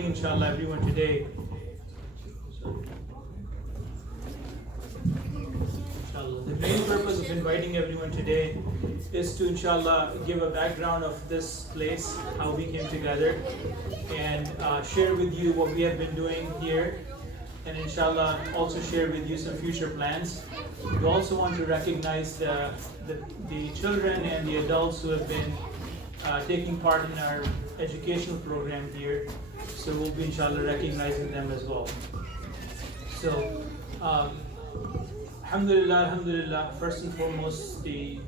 Inshallah, everyone today. Inshallah. The main purpose of inviting everyone today is to, inshallah, give a background of this place, how we came together, and share with you what we have been doing here, and inshallah also share with you some future plans. We also want to recognize the children and the adults who have been taking part in our educational program here. So we'll be inshallah recognizing them as well. So alhamdulillah, first and foremost, the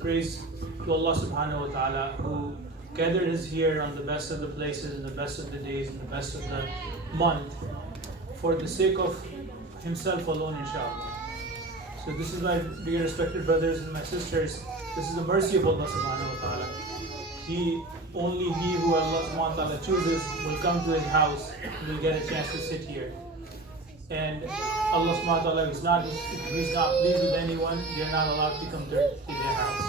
praise to Allah subhanahu wa ta'ala, who gathered us here on the best of the places and the best of the days and the best of the month for the sake of Himself alone, inshallah. So this is my dear respected brothers and my sisters, this is the mercy of Allah subhanahu wa ta'ala. Only he who Allah subhanahu wa ta'ala chooses will come to his house and will get a chance to sit here. And Allah subhanahu wa ta'ala is not, He's not pleased with anyone, they are not allowed to come to their house.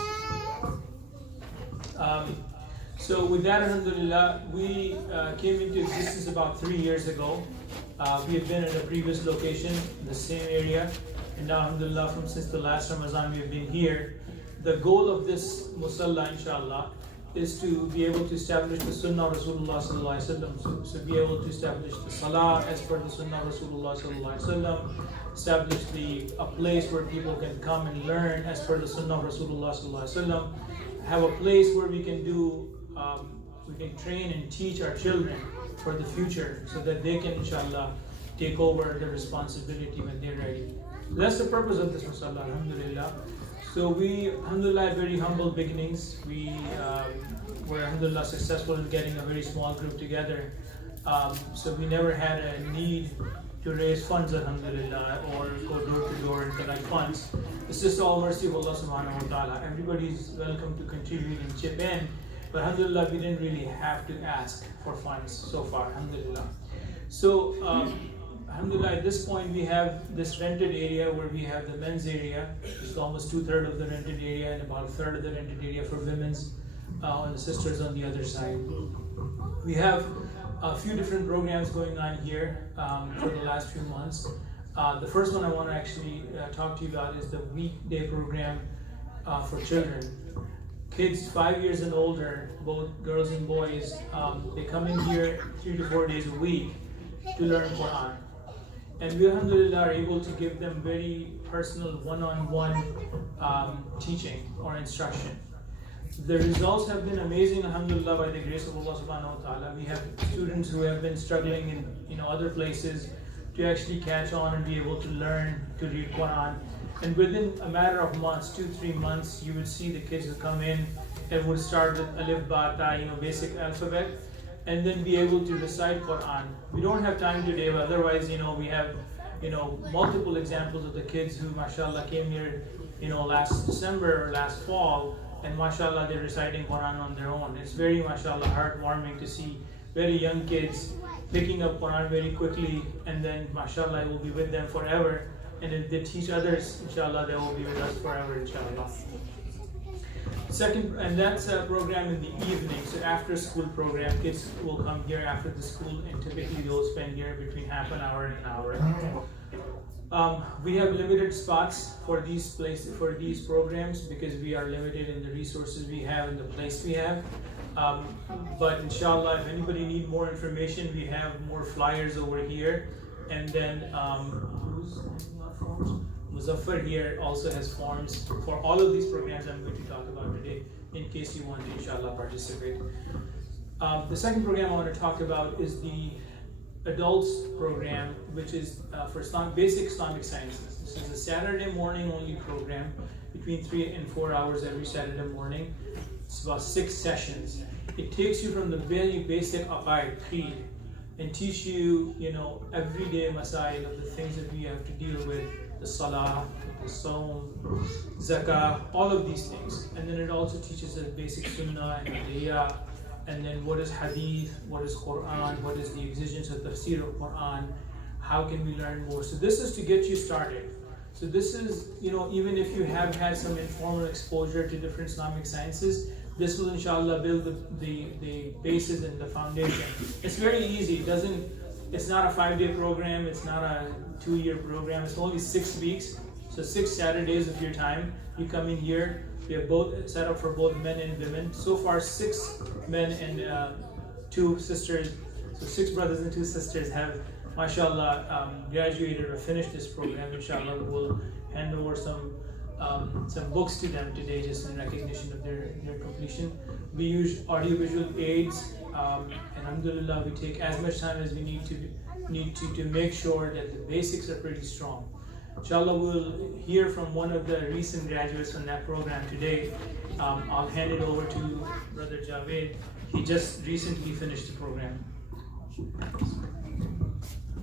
So with that, alhamdulillah, we came into existence about 3 years ago. We had been in a previous location, in the same area, and now alhamdulillah, since the last Ramadan we have been here. The goal of this musalla, inshallah, is to be able to establish the Sunnah of Rasulullah sallallahu alaihi wasallam. So be able to establish the Salah as per the Sunnah of Rasulullah sallallahu alaihi wasallam. Establish a place where people can come and learn as per the Sunnah of Rasulullah sallallahu alaihi wasallam. Have a place where we can we can train and teach our children for the future, so that they can inshallah take over the responsibility when they're ready. That's the purpose of this musalla, alhamdulillah. So we, alhamdulillah, had very humble beginnings. We were, alhamdulillah, successful in getting a very small group together. So we never had a need to raise funds, alhamdulillah, or go door to door and collect funds. It's just all mercy of Allah subhanahu wa ta'ala. Everybody's welcome to contribute and chip in. But alhamdulillah, we didn't really have to ask for funds so far, alhamdulillah. So, alhamdulillah, at this point we have this rented area where we have the men's area, which is almost 2/3 of the rented area, and about 1/3 of the rented area for women's, and the sisters on the other side. We have a few different programs going on here for the last few months. The first one I want to actually talk to you about is the weekday program for children. Kids 5 years and older, both girls and boys, they come in here 3 to 4 days a week to learn Quran. And we, alhamdulillah, are able to give them very personal one-on-one teaching or instruction. The results have been amazing, alhamdulillah, by the grace of Allah subhanahu wa ta'ala. We have students who have been struggling in other places to actually catch on and be able to learn to read Quran. And within a matter of months, 2-3 months, you would see the kids who come in and would start with alif, ba, ta, basic alphabet, and then be able to recite Quran. We don't have time today, but otherwise, we have, multiple examples of the kids who, mashallah, came here, last December or last fall, and mashallah, they're reciting Quran on their own. It's very, mashallah, heartwarming to see very young kids picking up Quran very quickly, and then, mashallah, it will be with them forever. And if they teach others, inshallah, they will be with us forever, inshallah. Second, and that's a program in the evening, so after school program. Kids will come here after the school, and typically they'll spend here between half an hour and an hour. We have limited spots for these programs because we are limited in the resources we have and the place we have. But inshallah, if anybody needs more information, we have more flyers over here. And then Muzaffar here also has forms for all of these programs I'm going to talk about today, in case you want to, inshallah, participate. The second program I want to talk about is the adults program, which is for basic Islamic sciences. This is a Saturday morning only program, between 3 and 4 hours every Saturday morning. It's about 6 sessions. It takes you from the very basic aqaid, creed, and teach you, everyday masail of the things that we have to deal with, the salah, the saum, zakah, all of these things. And then it also teaches us basic sunnah and adiyah, and then what is hadith, what is Quran, what is the exigence of tafsir of Quran, how can we learn more. So this is to get you started. So this is, even if you have had some informal exposure to different Islamic sciences, This will inshallah build the basis and the foundation. It's very easy. It's not a 5-day program, it's not a 2-year program, it's only 6 weeks. So 6 Saturdays of your time, you come in here. We have both set up for both men and women. So far 6 men and 2 sisters, so 6 brothers and 2 sisters have mashallah graduated or finished this program. Inshallah we'll hand over some books to them today just in recognition of their completion. We use audiovisual aids, and alhamdulillah we take as much time as we need to make sure that the basics are pretty strong. Inshallah we'll hear from one of the recent graduates from that program today. I'll hand it over to Brother Javed. He just recently finished the program.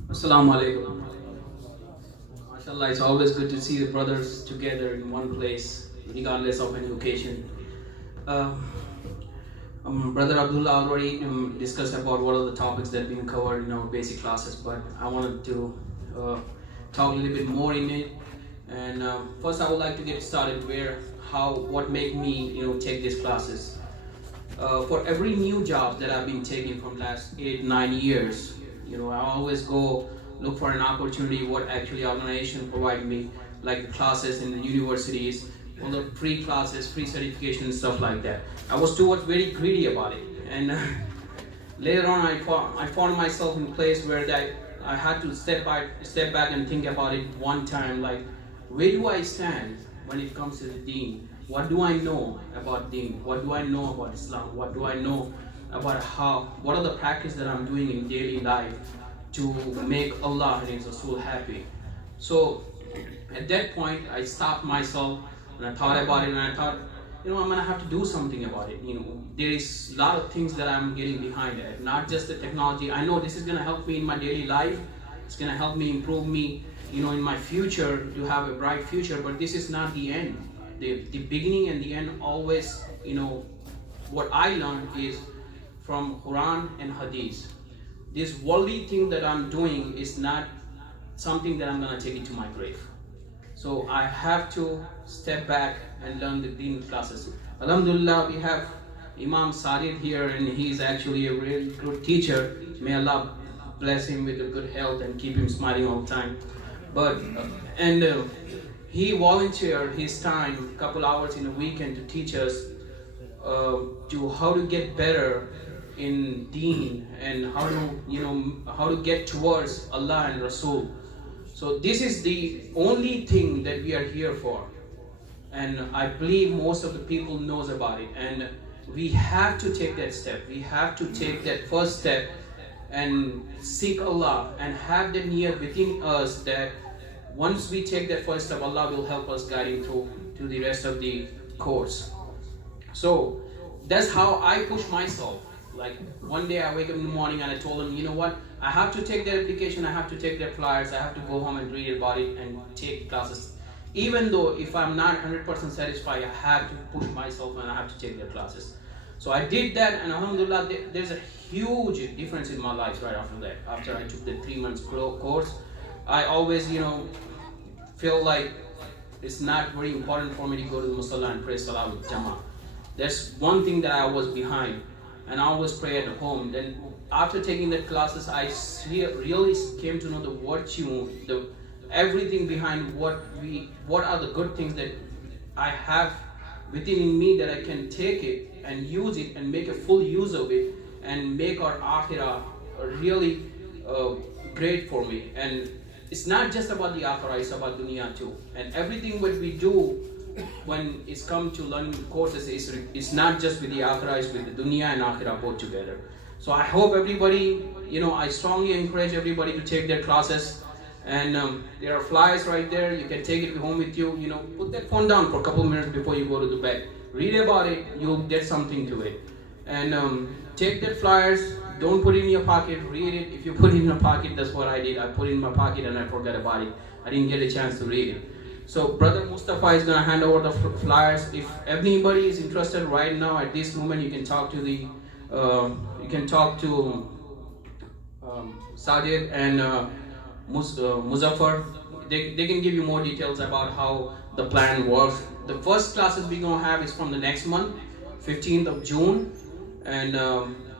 Assalamu alaikum. MashaAllah, it's always good to see the brothers together in one place, regardless of any occasion. Brother Abdullah already discussed about what are the topics that have been covered in our basic classes, but I wanted to talk a little bit more in it. And first, I would like to get started what made me take these classes. For every new job that I've been taking from last 8-9 years, I always go look for an opportunity what actually organization provide me, like the classes in the universities, all the free classes, free certification and stuff like that. I was very greedy about it, and later on I found myself in a place where I had to step back and think about it one time, like where do I stand when it comes to the deen? What do I know about deen? What do I know about Islam? What do I know about what are the practices that I'm doing in daily life to make Allah and His Rasul happy? So at that point I stopped myself and I thought about it, and I thought, I'm gonna have to do something about it. There is a lot of things that I'm getting behind it, not just the technology. I know this is gonna help me in my daily life. It's gonna help me improve me, in my future to have a bright future. But this is not the end. The beginning and the end always, what I learned is from Quran and Hadith. This worldly thing that I'm doing is not something that I'm gonna take it to my grave. So I have to step back and learn the deen classes. Alhamdulillah, we have Imam Sajid here, and he's actually a really good teacher. May Allah bless him with a good health and keep him smiling all the time. He volunteered his time, a couple hours in a weekend, to teach us to how to get better in deen and how to get towards Allah and Rasul. So this is the only thing that we are here for, and I believe most of the people knows about it, and we have to take that step. We have to take that first step and seek Allah and have the niyyah within us that once we take that first step, Allah will help us guiding through to the rest of the course. So that's how I push myself. Like one day I wake up in the morning and I told him, you know what, I have to take that application, I have to take that flyers, I have to go home and read about it and take classes. Even though if I'm not 100% satisfied, I have to push myself and I have to take their classes. So I did that, and alhamdulillah, there's a huge difference in my life right after that. After I took the 3 months course, I always, feel like it's not very important for me to go to the Musalla and pray Salah with Jama'ah. That's one thing that I was behind, and I always pray at home. Then after taking the classes, I really came to know the virtue, everything behind what are the good things that I have within me, that I can take it and use it and make a full use of it and make our akhirah really great for me. And it's not just about the akhirah, it's about dunya too. And everything what we do when it's come to learning courses, it's not just with the akhirah, it's with the dunya and akhirah both together. So I hope everybody, I strongly encourage everybody to take their classes. And there are flyers right there, you can take it home with you. Put that phone down for a couple minutes before you go to the bed. Read about it, you'll get something to it. And take that flyers, don't put it in your pocket, read it. If you put it in your pocket, that's what I did. I put it in my pocket and I forgot about it. I didn't get a chance to read it. So Brother Mustafa is going to hand over the flyers. If anybody is interested right now at this moment, you can talk to Sajid and Muzaffar. They can give you more details about how the plan works. The first classes we're going to have is from the next month. 15th of June, and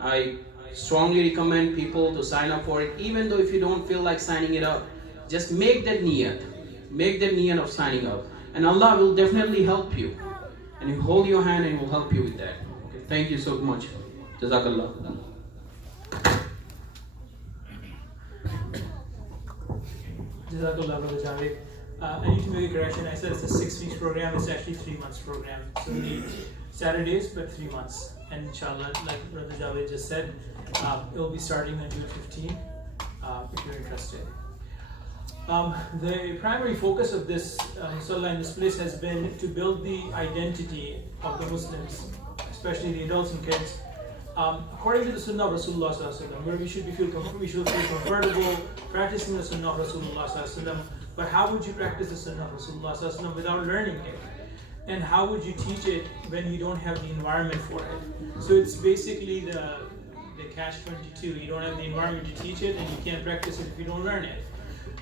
I strongly recommend people to sign up for it. Even though if you don't feel like signing it up, just make that niyat of signing up, and Allah will definitely help you, and He'll hold your hand and will help you with that. Okay, thank you so much. Jazakallah. Jazakallah, Brother Javed. I need to make a correction. I said it's a 6 weeks program. It's actually 3 months program. So the Saturdays, but 3 months. And inshallah, like Brother Javed just said, it will be starting on June 15, if you're interested. The primary focus of this Musalla in this place has been to build the identity of the Muslims, especially the adults and kids, according to the Sunnah of Rasulullah Sallallahu Alaihi Wasallam, where we should feel comfortable practicing the Sunnah of Rasulullah Sallallahu Alaihi Wasallam. But how would you practice the Sunnah of Rasulullah Sallallahu Alaihi Wasallam without learning it? And how would you teach it when you don't have the environment for it? So it's basically the catch-22. You don't have the environment to teach it, and you can't practice it if you don't learn it.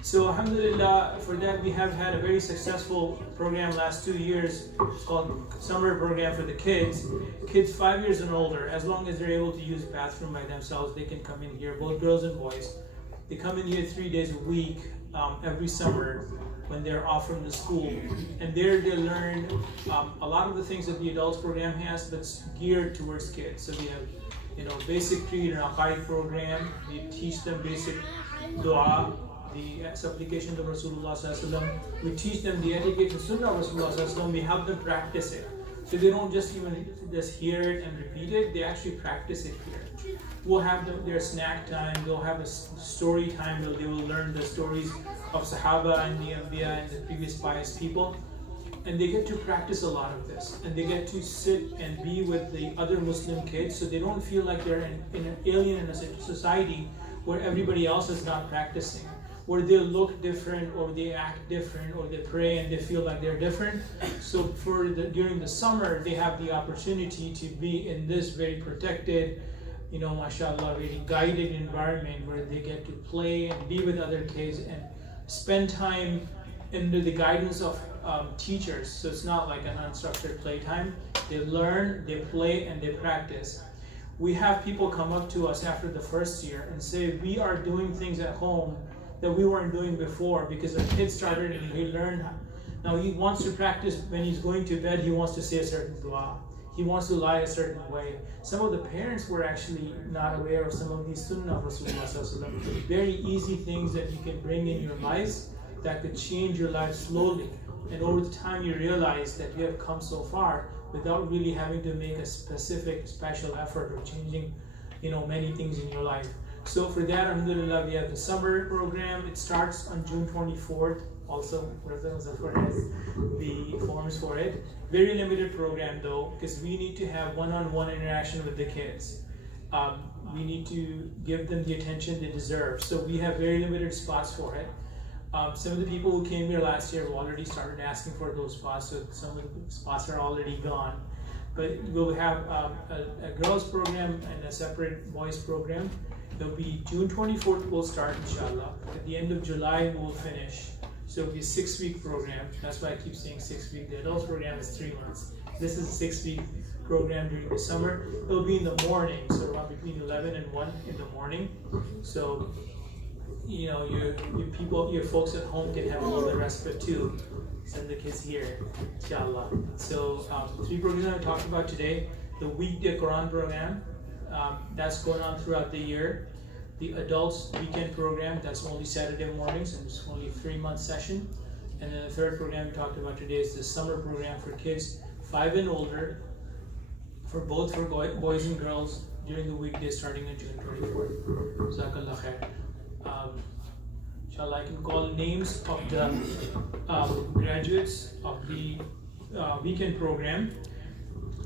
So alhamdulillah, for that we have had a very successful program last 2 years. It's called Summer Program for the kids. Kids 5 years and older, as long as they're able to use the bathroom by themselves, they can come in here, both girls and boys. They come in here 3 days a week, every summer when they're off from the school. And there they learn a lot of the things that the adults program has, but it's geared towards kids. So we have, basic creed and aqaid program. We teach them basic dua, the supplication of Rasulullah Sallallahu Alaihi Wasallam. We teach them the etiquette and sunnah of Rasulullah Sallallahu Alaihi Wasallam. We help them practice it. So they don't just hear it and repeat it, they actually practice it here. We'll have their snack time, they'll have a story time where they will learn the stories of Sahaba and the Anbiya and the previous pious people. And they get to practice a lot of this. And they get to sit and be with the other Muslim kids, so they don't feel like they're an alien in a society where everybody else is not practicing, where they look different or they act different or they pray and they feel like they're different. So during the summer, they have the opportunity to be in this very protected, mashallah, very guided environment where they get to play and be with other kids and spend time under the guidance of teachers. So it's not like an unstructured playtime. They learn, they play, and they practice. We have people come up to us after the first year and say, we are doing things at home that we weren't doing before because our kids started and he learned. Now he wants to practice when he's going to bed, he wants to say a certain dua. He wants to lie a certain way. Some of the parents were actually not aware of some of these sunnah of Rasulullah Sallallahu Alaihi Wasallam. Very easy things that you can bring in your lives that could change your life slowly. And over the time you realize that you have come so far without really having to make a special effort of changing, many things in your life. So for that, alhamdulillah, we have the summer program. It starts on June 24th. Also, Zafar has the forms for it. Very limited program though, because we need to have one-on-one interaction with the kids. We need to give them the attention they deserve. So we have very limited spots for it. Some of the people who came here last year have already started asking for those spots, so some of the spots are already gone. But we'll have a girls program and a separate boys program. It'll be June 24th we'll start, inshallah. At the end of July we'll finish. So it'll be a 6-week program. That's why I keep saying 6 weeks. The adults program is 3 months. This is a 6-week program during the summer. It'll be in the morning, so around between 11 and 1 in the morning. So your folks at home can have a little bit of respite too. Send the kids here, inshallah. So 3 programs I talked about today. The weekday Quran program, that's going on throughout the year. The adults weekend program, that's only Saturday mornings and it's only a 3-month session. And then the third program we talked about today is the summer program for kids 5 and older, for both boys and girls during the weekdays starting on June 24th. Jazakallah khair. Inshallah, I can call names of the graduates of the weekend program,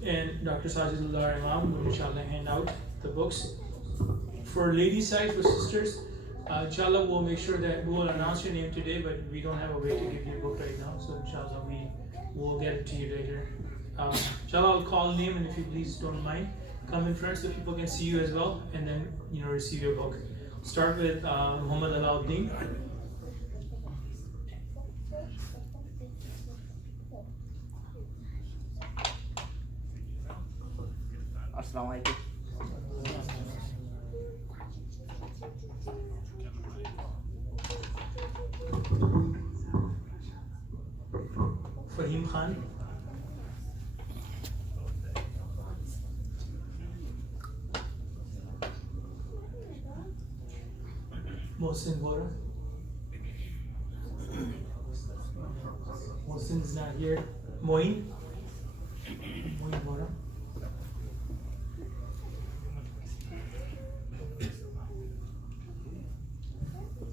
and Dr. Sajidullah Imam will inshallah hand out the books. For ladies' side, for sisters, inshallah we'll make sure that we will announce your name today, but we don't have a way to give you a book right now, so inshallah we will get it to you later. Inshallah, I'll call name, and if you please don't mind, come in front so people can see you as well, and then receive your book. Start with Muhammad Alauddin. Assalamu alaikum. Fahim Khan. Mohsin Vora. Mohsin is not here. Moin. Moin Vora.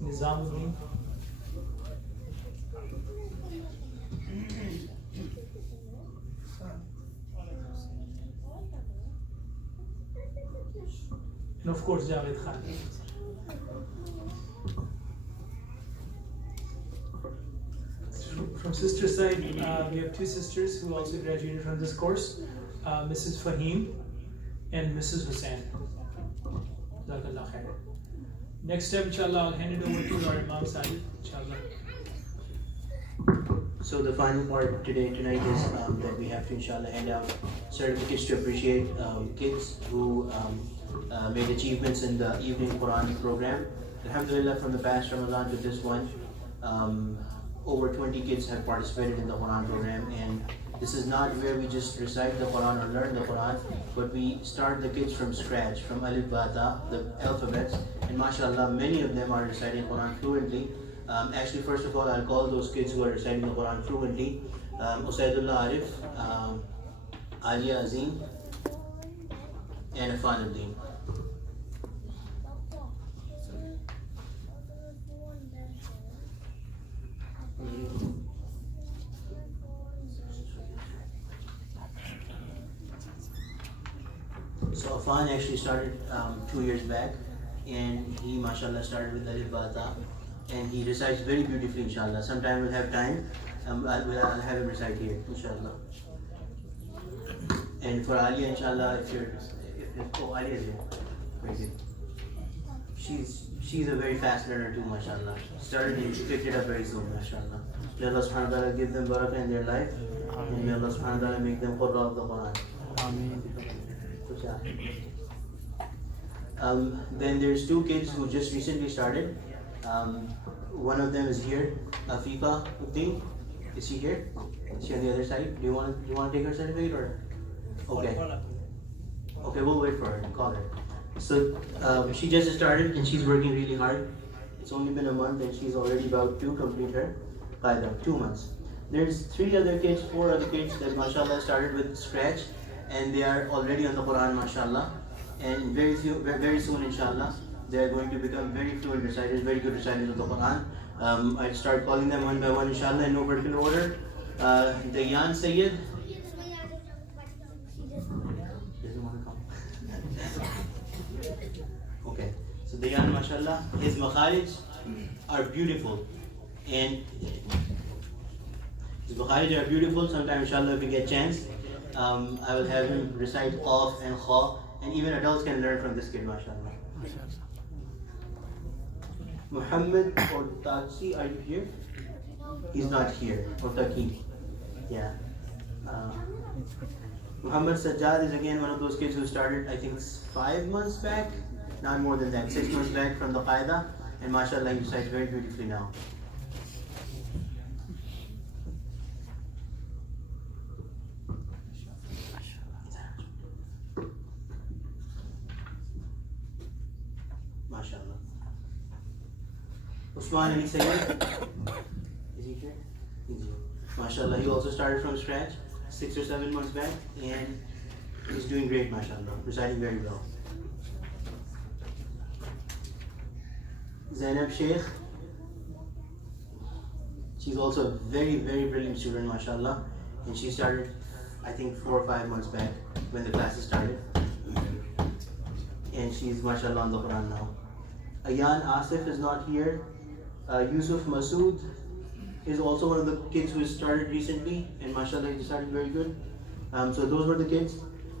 Nizamuddin. And of course Javed Khan. From sister side, we have two sisters who also graduated from this course, Mrs. Fahim and Mrs. Hussain. Jazakallah khair. Next step, inshallah, I'll hand it over to our Imam Sahib, inshallah. So the final part tonight is that we have to inshallah hand out certificates to appreciate kids who made achievements in the evening Quran program. Alhamdulillah, from the past Ramadan to this one, over 20 kids have participated in the Quran program, and this is not where we just recite the Quran or learn the Quran, but we start the kids from scratch, from Alif Ba Ta, the alphabets, and mashallah, many of them are reciting Quran fluently. Actually, first of all, I'll call those kids who are reciting the Quran fluently: Usaidullah Arif, Alia Azim, and Afan Uddin. So Afan actually started 2 years back, and he mashallah started with Alif Ba Ta, and he recites very beautifully inshallah. Sometime we'll have time, I'll have him recite here inshallah. And for Alia inshallah, oh, Alia is here, very good. She's a very fast learner too, mashallah. Started and she picked it up very soon, mashallah. May Allah subhanahu wa ta'ala give them barakah in their life, and may Allah subhanahu wa ta'ala make them qurra of the Quran. Ameen. Then there's two kids who just recently started. One of them is here, Afiqa Uddin. Is she here? Is she on the other side? Do you want to take her certificate or? Okay. Okay, we'll wait for her. Call her. So she just started and she's working really hard. It's only been a month and she's already about to complete her qaida. 2 months. There's 4 other kids that mashallah started with scratch, and they are already on the Quran, mashallah. And very soon, inshallah, they are going to become very fluent reciters, very good reciters of the Quran. I'll start calling them one by one, inshallah, in no particular order. Dayan Sayyid. Doesn't want to come. Okay. So Dayan, mashallah, his makharij are beautiful. And his makharij are beautiful. Sometime, inshallah, if we get a chance, I will have him recite Qaf and Kha, and even adults can learn from this kid, mashallah. Muhammad or Taksi, are you here? He's not here. Or Taki. Yeah. Muhammad Sajjad is again one of those kids who started, I think, 5 months back. Not more than that, 6 months back from the qaida. And mashallah, he recites very beautifully now. MashaAllah. Usman Ali Sayyid. Is he here? He's here. MashaAllah, he also started from scratch 6 or 7 months back, and he's doing great, MashaAllah, reciting very well. Zainab Sheikh. She's also a very, very brilliant student, MashaAllah, and she started, I think, 4 or 5 months back when the classes started. And she's, MashaAllah, on the Quran now. Ayan Asif is not here. Yusuf Masood is also one of the kids who started recently, and mashallah, he started very good. So those were the kids.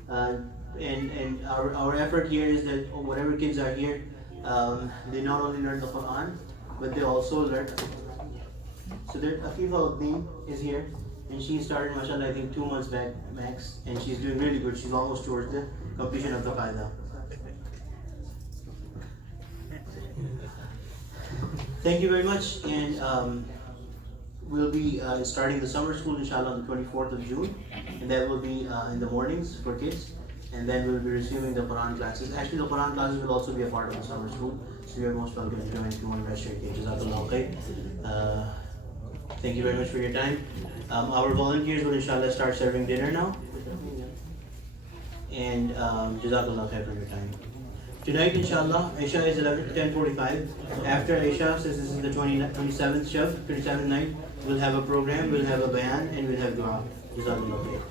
And our effort here is that whatever kids are here, they not only learn the Quran, but they also learn. So there, Afifa Uddin is here, and she started, mashallah, I think 2 months back max, and she's doing really good. She's almost towards the completion of the qaida. Thank you very much, and we'll be starting the summer school inshallah on the 24th of June, and that will be in the mornings for kids, and then we'll be resuming the Quran classes. Actually, the Quran classes will also be a part of the summer school, so you're most welcome to join if you want to rest your kids. Jazakallah khair. Thank you very much for your time. Our volunteers will inshallah start serving dinner now, and Jazakallah khair for your time. Tonight, inshallah, Isha is 10:45. After Isha, since this is the 27th night, we'll have a program, we'll have a bayan, and we'll have dua. Jazakallah khair.